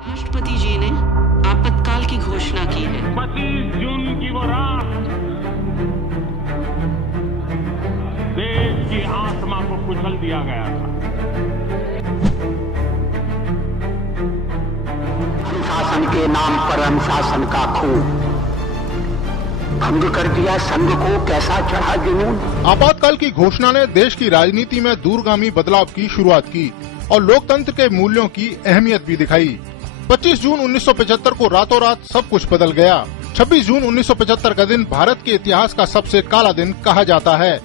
राष्ट्रपति जी ने आपातकाल की घोषणा की है। 25 जून की वो रात देश की आत्मा को कुचल दिया गया था। अनुशासन के नाम पर अनुशासन का खून भंग कर दिया। संघ को कैसा चढ़ा जुनून। आपातकाल की घोषणा ने देश की राजनीति में दूरगामी बदलाव की शुरुआत की और लोकतंत्र के मूल्यों की अहमियत भी दिखाई। 25 जून 1975 को रातों रात सब कुछ बदल गया। 26 जून 1975 का दिन भारत के इतिहास का सबसे काला दिन कहा जाता है।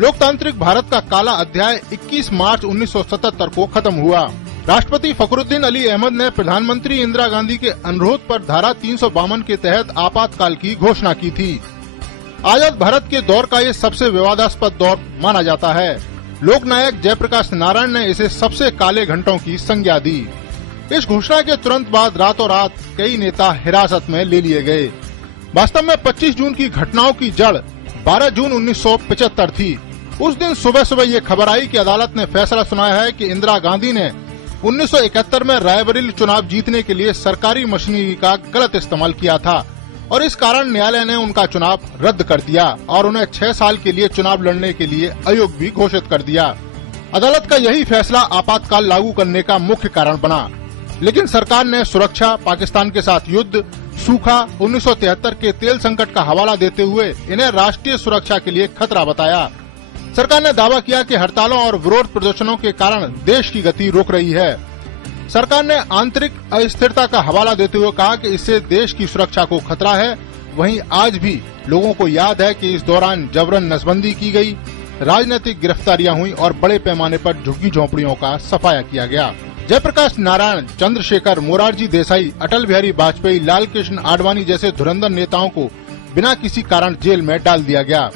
लोकतांत्रिक भारत का काला अध्याय 21 मार्च 1977 को खत्म हुआ। राष्ट्रपति फखरुद्दीन अली अहमद ने प्रधानमंत्री इंदिरा गांधी के अनुरोध पर धारा 352 के तहत आपातकाल की घोषणा की थी। आजाद भारत के दौर का ये सबसे विवादास्पद दौर माना जाता है। लोकनायक जयप्रकाश नारायण ने इसे सबसे काले घंटों की संज्ञा दी। इस घोषणा के तुरंत बाद रातों रात कई नेता हिरासत में ले लिए गए। वास्तव में 25 जून की घटनाओं की जड़ 12 जून 1975 थी। उस दिन सुबह सुबह ये खबर आई कि अदालत ने फैसला सुनाया है कि इंदिरा गांधी ने 1971 में रायबरेली चुनाव जीतने के लिए सरकारी मशीनरी का गलत इस्तेमाल किया था और इस कारण न्यायालय ने उनका चुनाव रद्द कर दिया और उन्हें 6 साल के लिए चुनाव लड़ने के लिए अयोग्य भी घोषित कर दिया। अदालत का यही फैसला आपातकाल लागू करने का मुख्य कारण बना, लेकिन सरकार ने सुरक्षा, पाकिस्तान के साथ युद्ध, सूखा, 1973 के तेल संकट का हवाला देते हुए इन्हें राष्ट्रीय सुरक्षा के लिए खतरा बताया। सरकार ने दावा किया कि हड़तालों और विरोध प्रदर्शनों के कारण देश की गति रुक रही है। सरकार ने आंतरिक अस्थिरता का हवाला देते हुए कहा कि इससे देश की सुरक्षा को खतरा है। वहीं आज भी लोगों को याद है कि इस दौरान जबरन नसबंदी की गई, राजनीतिक गिरफ्तारियां हुई और बड़े पैमाने पर झुग्गी झोंपड़ियों का सफाया किया गया। जयप्रकाश नारायण, चंद्रशेखर, मोरारजी देसाई, अटल बिहारी वाजपेयी, लाल कृष्ण आडवाणी जैसे धुरंधर नेताओं को बिना किसी कारण जेल में डाल दिया गया।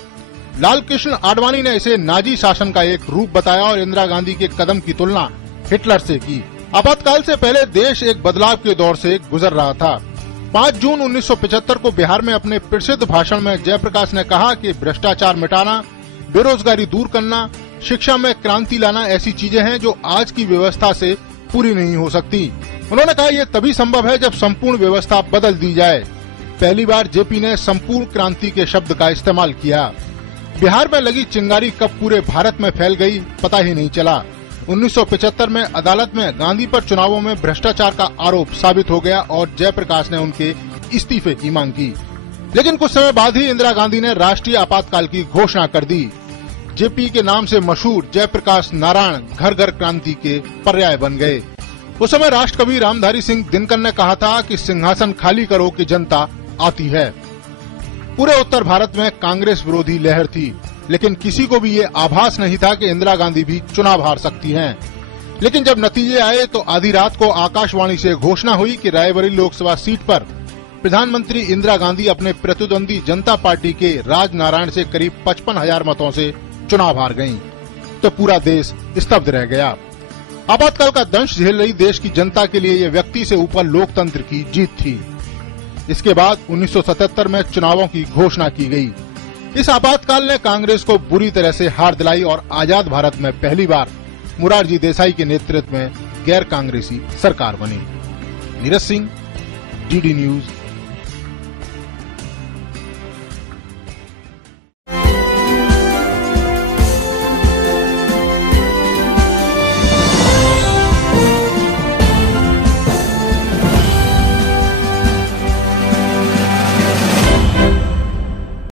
लाल कृष्ण आडवाणी ने इसे नाजी शासन का एक रूप बताया और इंदिरा गांधी के कदम की तुलना हिटलर से की। आपातकाल से पहले देश एक बदलाव के दौर से गुजर रहा था। 5 जून 1975 को बिहार में अपने प्रसिद्ध भाषण में जयप्रकाश ने कहा कि भ्रष्टाचार मिटाना, बेरोजगारी दूर करना, शिक्षा में क्रांति लाना ऐसी चीजें हैं जो आज की व्यवस्था से पूरी नहीं हो सकती। उन्होंने कहा यह तभी संभव है जब संपूर्ण व्यवस्था बदल दी जाए। पहली बार जेपी ने संपूर्ण क्रांति के शब्द का इस्तेमाल किया। बिहार में लगी चिंगारी कब पूरे भारत में फैल गई पता ही नहीं चला। 1975 में अदालत में गांधी पर चुनावों में भ्रष्टाचार का आरोप साबित हो गया और जयप्रकाश ने उनके इस्तीफे की मांग की। लेकिन कुछ समय बाद ही इंदिरा गांधी ने राष्ट्रीय आपातकाल की घोषणा कर दी। जेपी के नाम से मशहूर जयप्रकाश नारायण घर घर क्रांति के पर्याय बन गए। उस समय राष्ट्रकवि रामधारी सिंह दिनकर ने कहा था कि सिंहासन खाली करो कि जनता आती है। पूरे उत्तर भारत में कांग्रेस विरोधी लहर थी, लेकिन किसी को भी ये आभास नहीं था कि इंदिरा गांधी भी चुनाव हार सकती हैं। लेकिन जब नतीजे आए तो आधी रात को आकाशवाणी से घोषणा हुई कि रायबरेली लोकसभा सीट पर प्रधानमंत्री इंदिरा गांधी अपने प्रतिद्वंदी जनता पार्टी के राज नारायण से करीब 55,000 मतों से चुनाव हार गयी, तो पूरा देश स्तब्ध रह गया। आपातकाल का दंश झेल रही देश की जनता के लिए ये व्यक्ति से ऊपर लोकतंत्र की जीत थी। इसके बाद 1977 में चुनावों की घोषणा की गई। इस आपातकाल ने कांग्रेस को बुरी तरह से हार दिलाई और आजाद भारत में पहली बार मोरारजी देसाई के नेतृत्व में गैर कांग्रेसी सरकार बनी। Neeraj Singh, DD news,